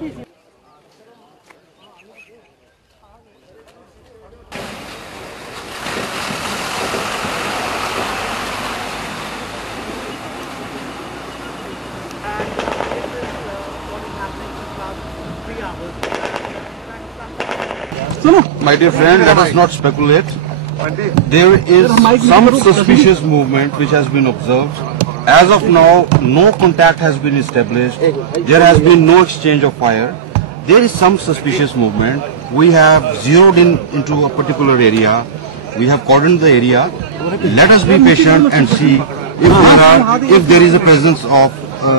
My dear friend, let us not speculate. There is some suspicious movement which has been observed. As of now, no contact has been established. There has been no exchange of fire. There is some suspicious movement. We have zeroed into a particular area. We have cordoned the area. Let us be patient and see if there is a presence of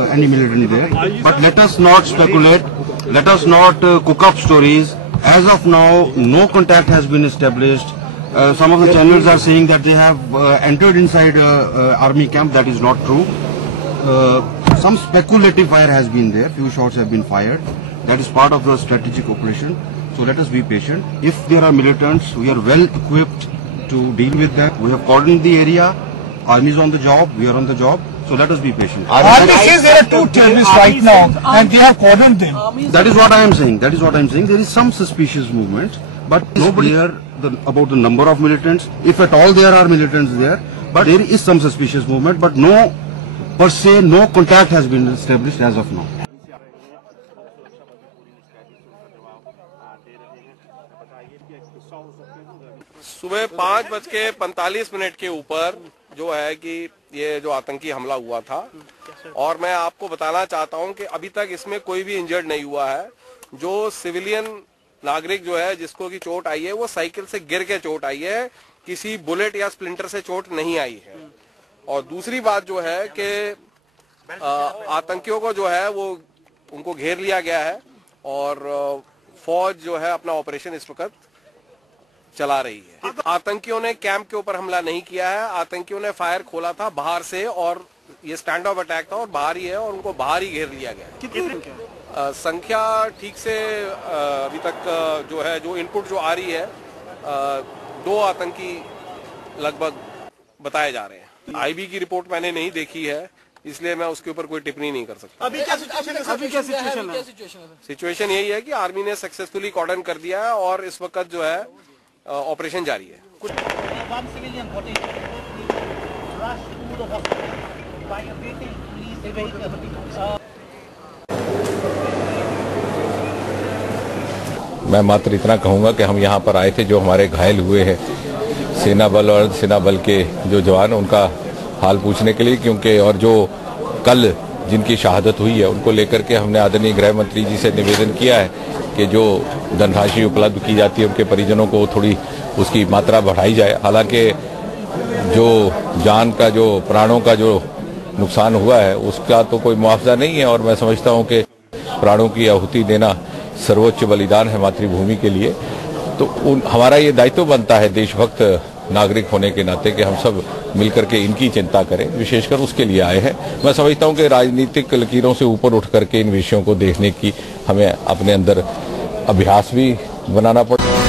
any militant there. But let us not speculate. Let us not cook up stories. As of now, no contact has been established. Some of the channels are saying that they have entered inside army camp. That is not true. Some speculative fire has been there. Few shots have been fired. That is part of the strategic operation. So let us be patient. If there are militants, we are well equipped to deal with that. We have cordoned the area. Army is on the job. We are on the job. So let us be patient. Army says there are 2 terrorists right now and they have cordoned them. That is what I am saying. That is what I am saying. There is some suspicious movement, but nobody here about the number of militants. If at all there are militants there, but there is some suspicious movement, but no, per se, no contact has been established as of now. सुबह 5:45 के ऊपर जो है कि ये जो आतंकी हमला हुआ था, और मैं आपको बताना चाहता हूं कि अभी तक इसमें कोई भी इंजर्ड नहीं हुआ है। जो सिविलियन नागरिक जो है जिसको की चोट आई है वो साइकिल से गिर के चोट आई है, किसी बुलेट या स्प्लिंटर से चोट नहीं आई है। और दूसरी बात जो है कि आतंकियों को जो है वो उनको घेर लिया गया है और फौज जो है अपना ऑपरेशन इस वक्त चला रही है। आतंकियों ने कैंप के ऊपर हमला नहीं किया है। आतंकियों ने फायर खोला था बाहर से और ये स्टैंड ऑफ अटैक था और बाहर ही है और उनको बाहर ही घेर लिया गया। कितनी संख्या ठीक से अभी तक जो है जो इनपुट जो आ रही है 2 आतंकी लगभग बताए जा रहे हैं। आईबी की रिपोर्ट मैंने नहीं देखी है, इसलिए मैं उसके ऊपर कोई टिप्पणी नहीं कर सकता। अभी क्या सिचुएशन है? सिचुएशन यही है कि आर्मी ने सक्सेसफुली कॉर्डन कर दिया है और इस वक्त जो है ऑपरेशन जारी है। मैं मात्र इतना कहूंगा कि हम यहाँ पर आए थे, जो हमारे घायल हुए हैं सेना बल और सेना बल के जो जवान, उनका हाल पूछने के लिए, क्योंकि और जो कल जिनकी शहादत हुई है उनको लेकर के हमने आदरणीय गृह मंत्री जी से निवेदन किया है कि जो धनराशि उपलब्ध की जाती है उनके परिजनों को थोड़ी उसकी मात्रा बढ़ाई जाए। हालांकि जो जान का, जो प्राणों का जो नुकसान हुआ है उसका तो कोई मुआवजा नहीं है, और मैं समझता हूं कि प्राणों की आहुति देना सर्वोच्च बलिदान है मातृभूमि के लिए। तो हमारा ये दायित्व बनता है देशभक्त नागरिक होने के नाते कि हम सब मिलकर के इनकी चिंता करें, विशेषकर उसके लिए आए हैं। मैं समझता हूं कि राजनीतिक लकीरों से ऊपर उठ करके इन विषयों को देखने की हमें अपने अंदर अभ्यास भी बनाना पड़ेगा।